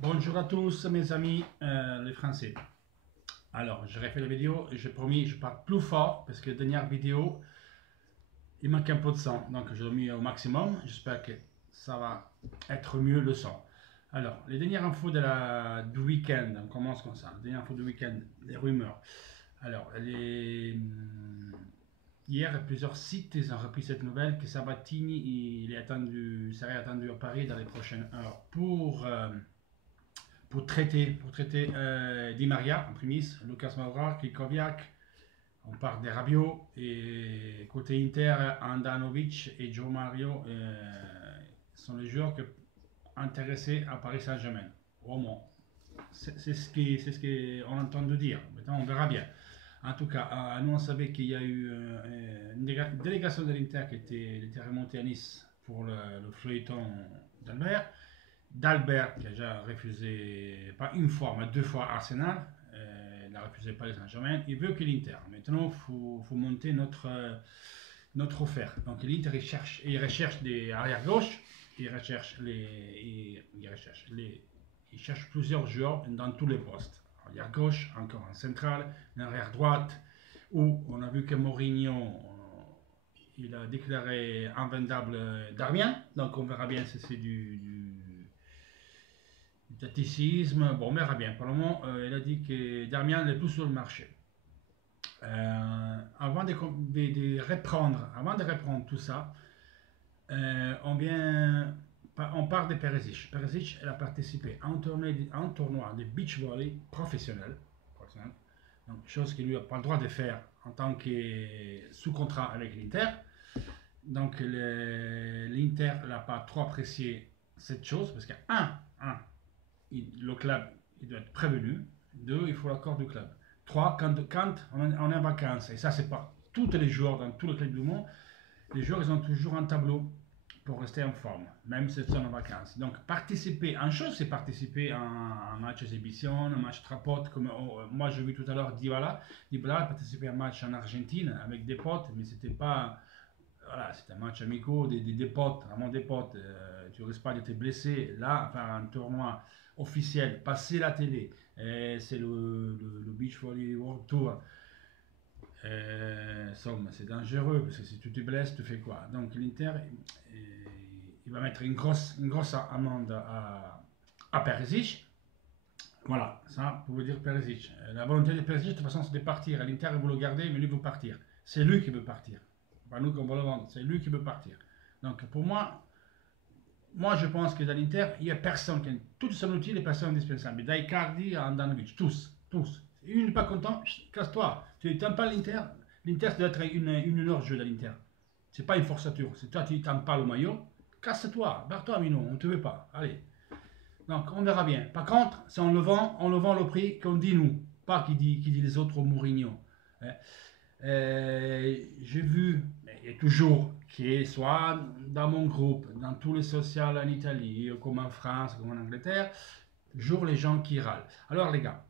Bonjour à tous mes amis les Français. Alors, j'ai refait la vidéo et j'ai promis, je parle plus fort parce que la dernière vidéo, il manque un peu de son. Donc, je l'ai mis au maximum. J'espère que ça va être mieux le son. Alors, les dernières infos du week-end, on commence comme ça. Les dernières infos du week-end, les rumeurs. Alors, hier, plusieurs sites ils ont repris cette nouvelle que Sabatini serait attendu à Paris dans les prochaines heures pour traiter Di Maria en prémisse, Lucas Moura, Krikoviak, on parle des Rabiot, et côté Inter, Andanovic et Joe Mario sont les joueurs intéressés à Paris Saint-Germain. Au moins, c'est ce qu'on entend de dire. Maintenant, on verra bien. En tout cas, nous on savait qu'il y a eu une délégation de l'Inter qui était remontée à Nice pour le feuilleton d'Albert. D'Albert qui a déjà refusé, pas une fois, mais deux fois Arsenal. Il a refusé Paris Saint-Germain. Il veut que l'Inter. Maintenant, il faut monter notre offre. Donc l'Inter il recherche des arrières gauche, il cherche plusieurs joueurs dans tous les postes. Arrière gauche, encore en centrale, en arrière droite, où on a vu que Mourinho il a déclaré invendable Darmian. Donc on verra bien si c'est du tacticisme. Bon, on verra bien. Pour le moment, il a dit que Darmian n'est plus sur le marché. Avant de reprendre tout ça, on parle de Perisic. Perisic, elle a participé à un tournoi de beach volley professionnel. Donc, chose qu'il n'a pas le droit de faire en tant que sous contrat avec l'Inter. Donc, l'Inter n'a pas trop apprécié cette chose parce que, le club il doit être prévenu. Deux, il faut l'accord du club. Trois, quand on est en vacances, et ça, c'est pas tous les joueurs dans tous les clubs du monde, les joueurs, ils ont toujours un tableau pour rester en forme, même si ils sont en vacances. Donc, participer, en chose, c'est participer à un match exhibition, un match trapote, comme moi j'ai vu tout à l'heure Dybala participer à un match en Argentine avec des potes, mais c'était pas. Voilà, c'était un match amical, des potes, vraiment des potes. Tu risques pas de te blesser. Là, faire un tournoi officiel, passer la télé, c'est le Beach Volley World Tour. C'est dangereux parce que si tu te blesses, tu fais quoi? Donc l'Inter, il va mettre une grosse amende à Perisic. Voilà, ça pour vous dire Perisic. La volonté de Perisic, de toute façon, c'est de partir. L'Inter, il veut le garder, mais lui veut partir. C'est lui qui veut partir. Pas nous qu'on va le vendre, c'est lui qui veut partir. Donc pour moi je pense que dans l'Inter, il n'y a personne qui a toutes son outil, les personnes indispensables. D'Icardi à Andanovic, tous. Il n'est pas content, casse-toi. Tu n'aimes pas l'Inter. L'Inter, ça doit être une heure de jeu dans l'Inter. C'est pas une forçature. C'est toi, tu n'aimes pas le maillot, casse-toi, barre-toi, Mino, on ne te veut pas. Allez. Donc on verra bien. Par contre, si on le vend le prix qu'on dit nous, pas qui dit les autres au Mourinho. J'ai vu, et toujours, qui est soit dans mon groupe, dans tous les sociaux en Italie, comme en France, comme en Angleterre, toujours les gens qui râlent. Alors les gars,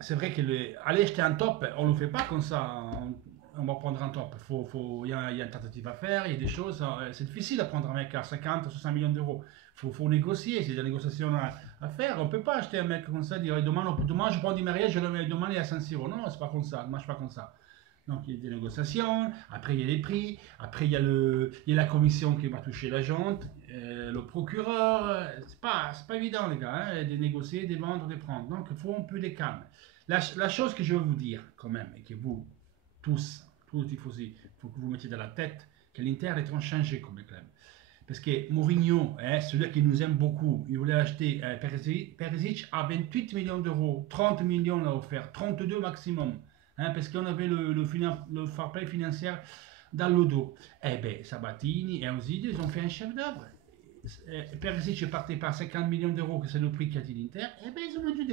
c'est vrai que aller jeter un top, on ne le fait pas comme ça, on va prendre un top. Il y a une tentative à faire, il y a des choses, c'est difficile de prendre un mec à 50 ou 60 millions d'euros. Faut négocier, c'est des négociations à faire. On ne peut pas acheter un mec comme ça, dire demain je prends du mariage, je le mets demain il est à Saint-Siro. Non, c'est pas comme ça, ça ne marche pas comme ça. Donc il y a des négociations, après il y a les prix, après il y a la commission qui va toucher la jante, le procureur, c'est pas évident les gars, hein, de négocier, de vendre, de prendre. Donc il faut un peu de calme. La chose que je veux vous dire quand même, et que vous, tous les tifosi, il faut que vous mettiez dans la tête, que l'Inter est en train de changer comme club. Parce que Mourinho, celui qui nous aime beaucoup, il voulait acheter Perisic à 28 millions d'euros, 30 millions l'a offert, 32 maximum. Parce qu'on avait le fair play financier dans le dos. Eh bien, Sabatini et Ozidi, ils ont fait un chef d'œuvre. Perisic est parti par 50 millions d'euros, que c'est le prix qu'a dit l'Inter. Eh bien, ils ont vendu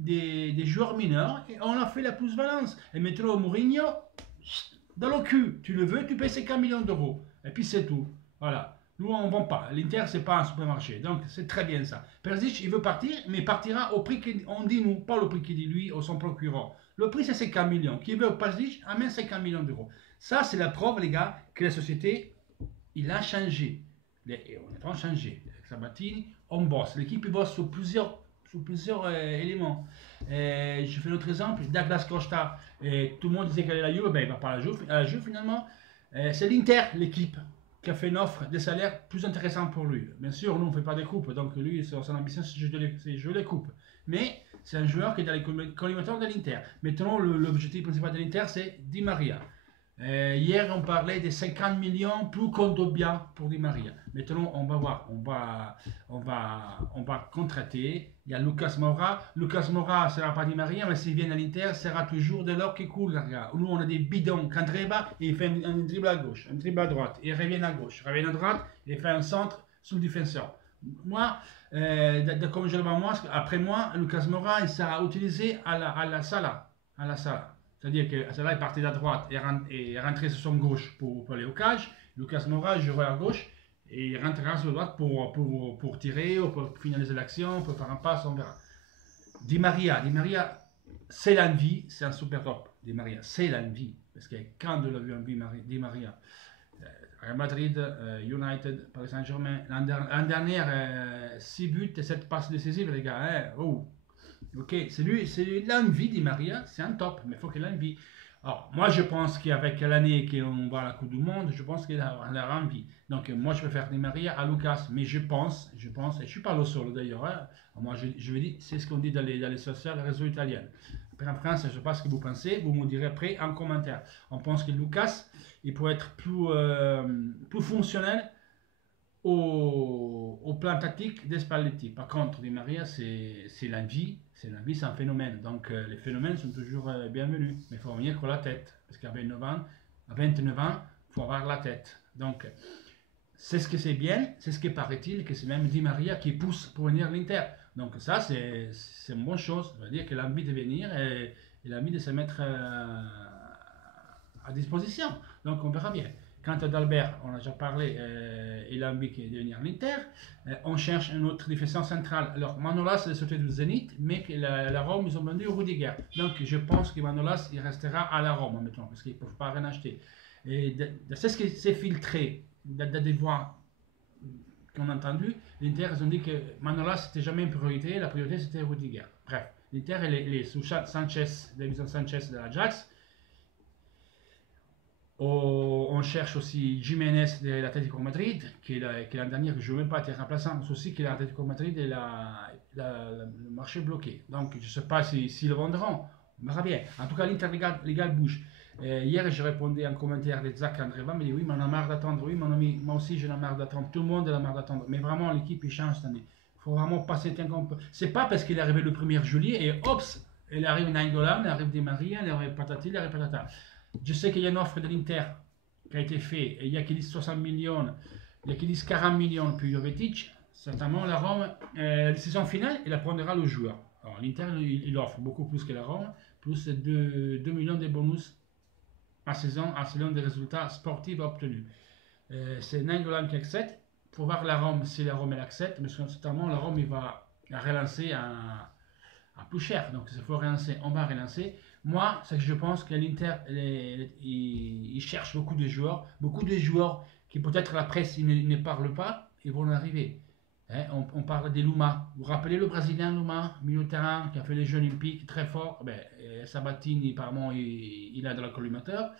des joueurs mineurs et on a fait la plus-valence. Et maintenant, Mourinho, dans le cul, tu le veux, tu payes 50 millions d'euros. Et puis c'est tout. Voilà. Nous, on ne vend pas. L'Inter, c'est pas un supermarché. Donc, c'est très bien ça. Perisic, il veut partir, mais il partira au prix qu'on dit nous, pas le prix qu'il dit lui ou son procureur. Le prix, c'est 50 millions. Qui veut Perisic, amène 50 millions d'euros. Ça, c'est la preuve, les gars, que la société, il a changé. On est en train de changer. Avec Sabatini, on bosse. L'équipe, il bosse sur sur plusieurs éléments. Je fais un autre exemple, Douglas Costa, tout le monde disait qu'elle est la Juve, ben, il va pas à la Juve finalement. C'est l'Inter, l'équipe, qui a fait une offre de salaire plus intéressante pour lui. Bien sûr, nous on ne fait pas des coupes, donc lui, son ambition c'est de jouer les coupes. Mais c'est un joueur qui est dans les collimateurs de l'Inter. Maintenant, l'objectif principal de l'Inter, c'est Di Maria. Hier, on parlait des 50 millions plus Kondogbia pour Di Maria. Maintenant, on va voir. On va contrater. Il y a Lucas Moura. Lucas Moura ne sera pas Di Maria, mais s'il vient à l'Inter, sera toujours de l'or qui coule. Nous, on a des bidons. Candreva, il fait un dribble à gauche, un dribble à droite. Il revient à gauche, revient à droite, il fait un centre sous le défenseur. Moi, comme je le vois moi, après moi, Lucas Moura, il sera utilisé à la Sala. À la Sala. C'est-à-dire que celle-là est partie de la droite et rentrée sur son gauche pour aller au cage. Lucas Moura jouera à gauche et il rentrera sur la droite pour tirer ou pour finaliser l'action, pour faire un passe, on verra. Di Maria, c'est l'envie, c'est un super top. Di Maria, c'est l'envie. Parce que quand on l'a vu en vie, Di Maria, Real Madrid, United, Paris Saint-Germain, l'an dernier, 6 buts et 7 passes décisives, les gars. Hein? Oh. Ok, c'est l'envie Di Maria, c'est un top, mais il faut qu'il ait l'envie. Alors, moi, je pense qu'avec l'année qu'on va à la Coupe du Monde, je pense qu'il a envie. Donc, moi, je préfère Di Maria à Lucas, mais je pense, et je ne suis pas le seul d'ailleurs, hein. Moi, je veux dire, c'est ce qu'on dit dans les social réseaux italiens. Après, en France, je ne sais pas ce que vous pensez, vous me direz après en commentaire. On pense que Lucas, il peut être plus fonctionnel au plan tactique des Spalletti. Par contre, Di Maria, c'est l'envie, c'est un phénomène. Donc, les phénomènes sont toujours bienvenus. Mais il faut revenir avec la tête. Parce qu'à 29 ans, il faut avoir la tête. Donc, c'est ce que c'est bien, c'est ce qui paraît-il, que c'est même Di Maria qui pousse pour venir à l'Inter. Donc, ça, c'est une bonne chose. Ça veut dire qu'il a envie de venir et il a envie de se mettre à disposition. Donc, on verra bien. Quant à Dalbert, on a déjà parlé, il a envie de venir à l'Inter. On cherche un autre défenseur central. Alors, Manolas, c'est sauté du Zénith, mais la Rome, ils ont vendu Rudiger. Donc, je pense que Manolas, il restera à la Rome maintenant, parce qu'ils ne peuvent pas rien acheter. Et c'est ce qui s'est filtré, des voix qu'on a entendues. L'Inter, ils ont dit que Manolas, c'était jamais une priorité, la priorité, c'était Rudiger. Bref, l'Inter, il est sous Sanchez, Davinson Sanchez de l'Ajax. On cherche aussi Jiménez de l'Atlético Madrid, qui l'an dernier ne joue même pas, était remplaçant, mais aussi que l'Atlético Madrid et le marché bloqué. Donc je ne sais pas s'ils le vendront, on verra bien. En tout cas, l'Inter légal bouge. Hier, je répondais en commentaire de Zach Andreva, mais il dit oui, mais on a marre d'attendre. Oui, mon ami, moi aussi, j'en ai marre d'attendre. Tout le monde a marre d'attendre. Mais vraiment, l'équipe, il change cette année. Il faut vraiment passer le temps qu'on peut. C'est pas parce qu'il est arrivé le 1er juillet et hop, il arrive Nainggolan, il arrive Di Maria, il arrive Patati, il arrive Patata. Je sais qu'il y a une offre de l'Inter qui a été faite, et il y a qui disent 60 millions, il y a qui disent 40 millions pour Jovetic. Certainement, la Rome, la décision finale, il apprendra le joueur. Alors, l'Inter, il offre beaucoup plus que la Rome, plus 2 millions de bonus à saison, selon des résultats sportifs obtenus. C'est Nainggolan qui accepte. Il faut voir la Rome, si la Rome elle accepte, mais certainement, la Rome, il va relancer à plus cher. Donc, il faut relancer, on va relancer. Moi, c'est que je pense que l'Inter, il cherche beaucoup de joueurs qui peut-être la presse ne parle pas, ils vont arriver. Hein, on parle des Luma. Vous vous rappelez le Brésilien Luma, milieu de terrain, qui a fait les Jeux Olympiques, très fort. Ben, Sabatini, apparemment, il a de la collimateur.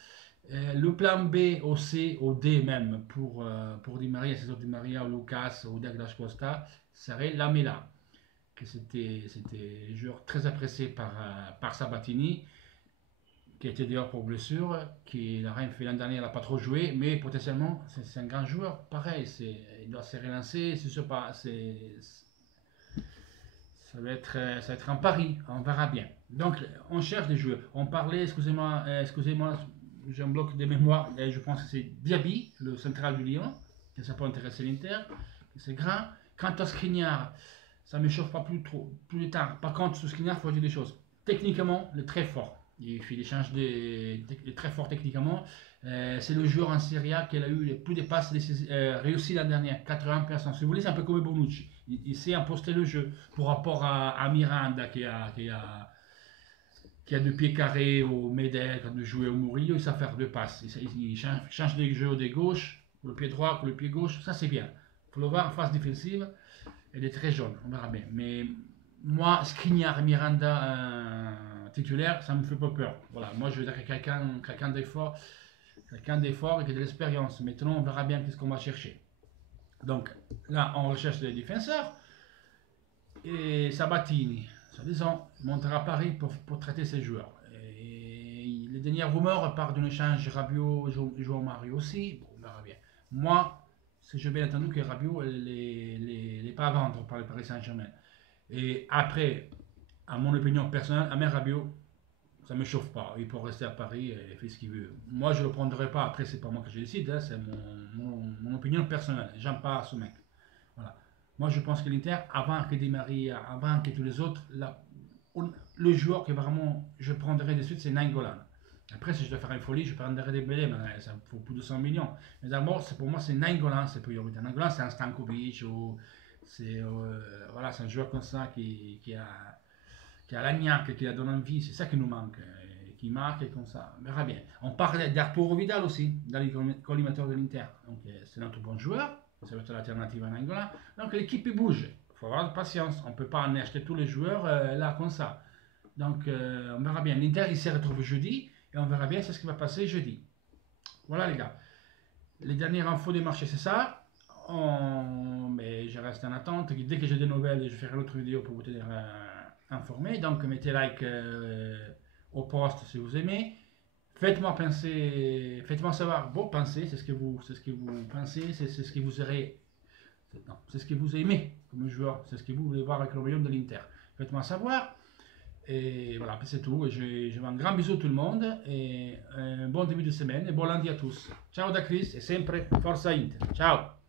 Le plan B, au C, au D même, pour Di Maria, César Di Maria, ou Lucas, ou Douglas Costa, serait Lamela. Que c'était un joueur très apprécié par Sabatini, qui était dehors pour blessure, qui n'a rien fait l'an dernier, il n'a pas trop joué, mais potentiellement c'est un grand joueur. Pareil, il doit se relancer, ça va être un pari, on verra bien. Donc on cherche des joueurs. On parlait, excusez-moi, j'ai un bloc de mémoire, et je pense que c'est Diaby, le central du Lyon, que ça peut intéresser l'Inter, c'est grand. Quant à Skriniar, ça ne me chauffe pas plus de temps. Par contre, sur Skriniar, il faut dire des choses. Techniquement, il est très fort. Il fait des changes très fort techniquement. C'est le joueur en Serie A qui a eu le plus de passes réussies l'année dernière, 80%. Si vous voulez, c'est un peu comme Bonucci. Il sait imposter le jeu par rapport à Miranda qui a 2 pieds carrés au Medel, qui a de jouer au Murillo, il sait faire 2 passes. Il change de jeu de gauche, pour le pied droit, pour le pied gauche. Ça, c'est bien. Il faut le voir en phase défensive. Elle est très jeune, on verra bien. Mais moi, Skriniar, Miranda, titulaire, ça me fait pas peur. Voilà, moi je veux dire quelqu'un d'effort, et qui a de l'expérience. Maintenant, on verra bien qu'est-ce qu'on va chercher. Donc là, on recherche des défenseurs et Sabatini, soi-disant, montera à Paris pour traiter ses joueurs. Et les dernières rumeurs parlent d'un échange Rabiot João Mario aussi. Bon, on verra bien. Moi, si j'ai bien entendu que Rabiot n'est pas à vendre par le Paris Saint-Germain. Et après, à mon opinion personnelle, Amel Rabiot, ça ne me chauffe pas. Il peut rester à Paris et faire ce qu'il veut. Moi, je ne le prendrai pas. Après, c'est pas moi que je décide. Hein, c'est mon opinion personnelle. J'aime pas ce mec. Voilà. Moi, je pense que l'Inter, avant que Di Maria, avant que tous les autres, le joueur que vraiment je prendrai de suite, c'est Nainggolan. Après, si je dois faire une folie, je prendrai des BD, mais ça vaut plus de 100 millions. Mais d'abord, pour moi, c'est Nainggolan, c'est priorité. Nainggolan, c'est un Stankovic, voilà, c'est un joueur comme ça qui a l'agnac, qui a donné envie, c'est ça qui nous manque, qui marque et comme ça. On verra bien. On parle d'Arturo Vidal aussi, dans les collimateurs de l'Inter. Donc c'est notre bon joueur, ça va être l'alternative à Nainggolan. Donc l'équipe bouge, il faut avoir de patience, on ne peut pas en acheter tous les joueurs là comme ça. Donc on verra bien. L'Inter il s'est retrouvé jeudi et on verra bien ce qui va passer jeudi. Voilà les gars. Les dernières infos des marchés c'est ça. Mais je reste en attente. Dès que j'ai des nouvelles, je ferai une autre vidéo pour vous tenir informé. Donc mettez like au post si vous aimez. Faites-moi penser, faites-moi savoir vos pensées, c'est ce que vous pensez, c'est ce que vous aurez, c'est ce que vous aimez comme joueur, c'est ce que vous voulez voir avec le royaume de l'Inter. Faites-moi savoir. Et voilà, c'est tout. Je vous un grand bisou à tout le monde et un bon début de semaine et bon lundi à tous. Ciao da Chris et sempre Forza Inter. Ciao.